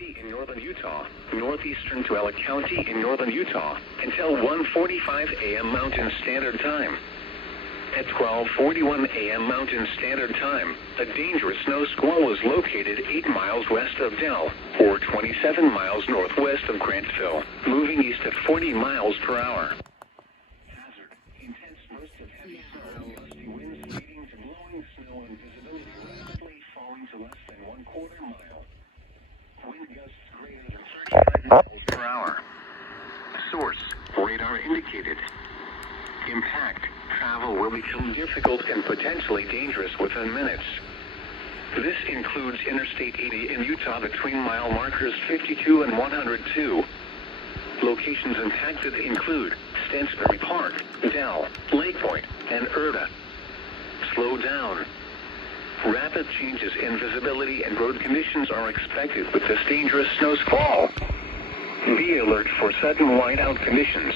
County in northern Utah, northeastern to Ella County in northern Utah, until 1:45 a.m. Mountain Standard Time. At 12:41 a.m. Mountain Standard Time, a dangerous snow squall was located 8 miles west of Dell, or 27 miles northwest of Grantsville, moving east at 40 miles per hour. Hazard: intense bursts of heavy snow and gusty winds leading to blowing snow and visibility rapidly falling to less than 1/4 mile. Wind gusts greater than 35 miles per hour. Source: radar indicated. Impact: travel will become difficult and potentially dangerous within minutes. This includes Interstate 80 in Utah between mile markers 52 and 102. Locations impacted include Stansbury Park, Dell, Lake Point, and Erda. Slow down. Rapid changes in visibility and road conditions are expected with this dangerous snow squall. Be alert for sudden whiteout conditions.